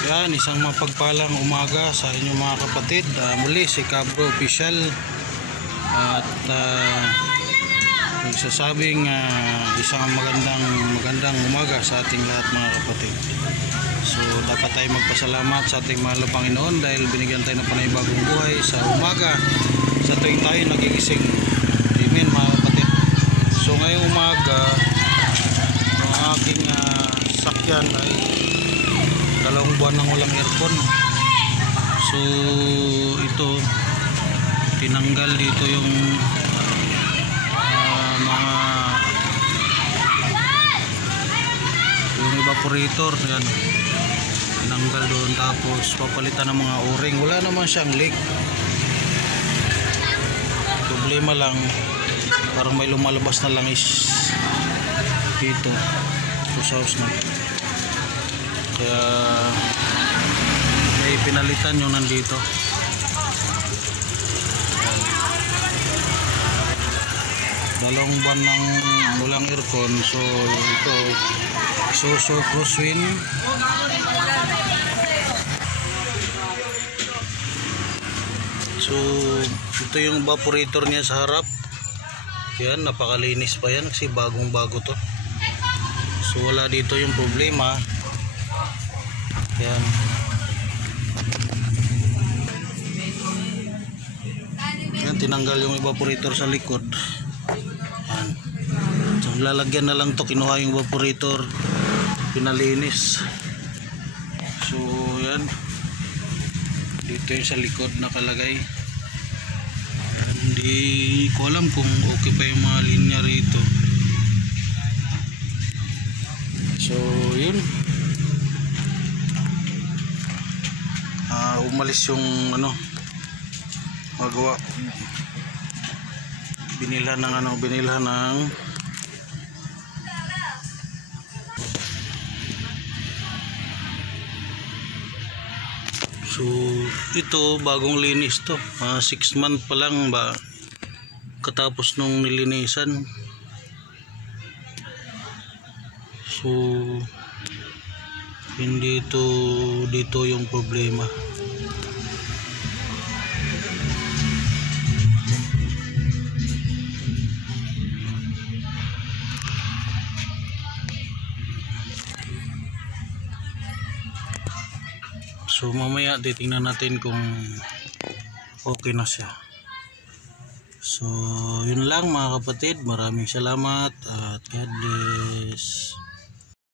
Yan, isang mapagpalang umaga sa inyong mga kapatid. Muli si Cabro Official at nagsasabing isang magandang umaga sa ating lahat mga kapatid. So dapat tayo magpasalamat sa ating mahal na Panginoon dahil binigyan tayo ng panibagong buhay sa umaga sa tuwing tayo nagigising. Amen mga kapatid. So ngayong umaga yung aking sakyan ay 2 buwan nang walang aircon. So ito tinanggal dito yung evaporator, yan tinanggal doon, tapos papalitan ng mga o-ring. Wala naman siyang leak, problema lang parang may lumalabas na langis dito sa house na, kaya may pinalitan yung nandito. Dalawang buwan nang walang aircon. So ito Isuzu Crosswind. So ito yung evaporator niya sa harap. Yan, napakalinis pa yan kasi bagong bago to. So wala dito yung problema. Yan. Yan, tinanggal yung evaporator sa likod. Yan. So lalagyan na lang to, kinuha yung evaporator, pinalinis. So yan, dito yung sa likod nakalagay. Hindi ko alam kung okay pa yung mga linya rito. So yun, umalis yung magawa, binilhan ng so ito bagong linis to, 6 month pa lang ba katapos nung nilinisan. So hindi dito yung problema. So mamaya titingnan natin kung okay na siya. So yun lang mga kapatid, maraming salamat at God bless.